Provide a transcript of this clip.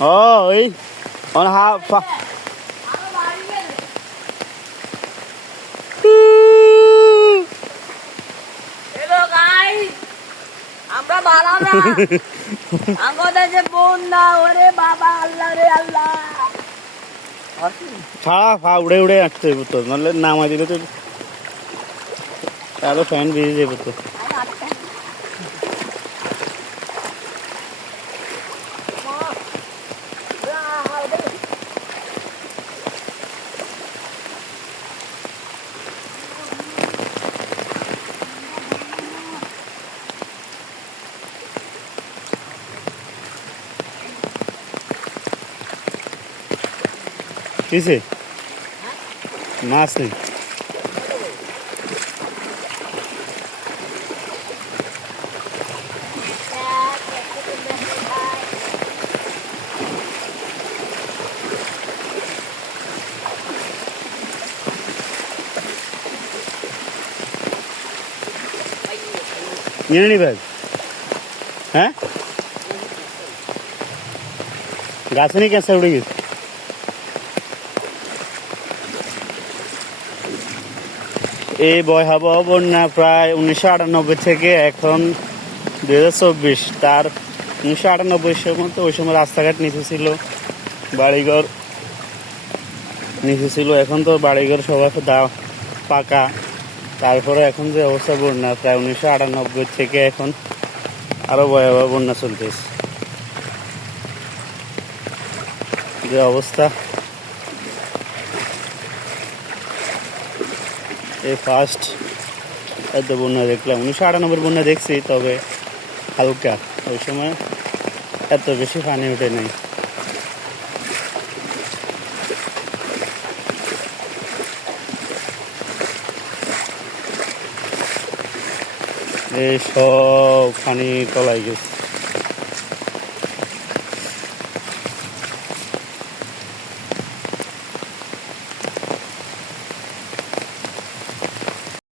ওই on half hello guys, আমরা বাড়াম না আমাদের যে বন্যা, ওরে বাবা, আল্লাহ রে আল্লাহ। ছাড়া পা উড়ে উড়ে আসতে হইব তো, নাহলে নামাই দিলে তো তাহলে ফ্যান বেরিয়ে যাবে তো। কিসে মাছ নেই? নিয়ে নি ভাই, হ্যাঁ গাছে নি ক্যাঁচা উড়ে গেছে। এই ভয়াবহ বন্যা প্রায় 1998 থেকে এখন 2024, তার 1998 সময় তো ওই সময় রাস্তাঘাট নিচে ছিল, বাড়িঘর নিচে ছিল, এখন তো বাড়িঘর সবাই পাকা। তারপরে এখন যে অবস্থা বন্যা, প্রায় 1998 থেকে এখন আরো ভয়াবহ বন্যা চলতেছে। যে অবস্থা, এই ফার্স্ট এত বন্যা দেখলাম। 1998 বন্যা দেখছি, তবে হালকা, ওই সময় এত বেশি পানি উঠে নাই। এই সব পানি তলায় গেছে।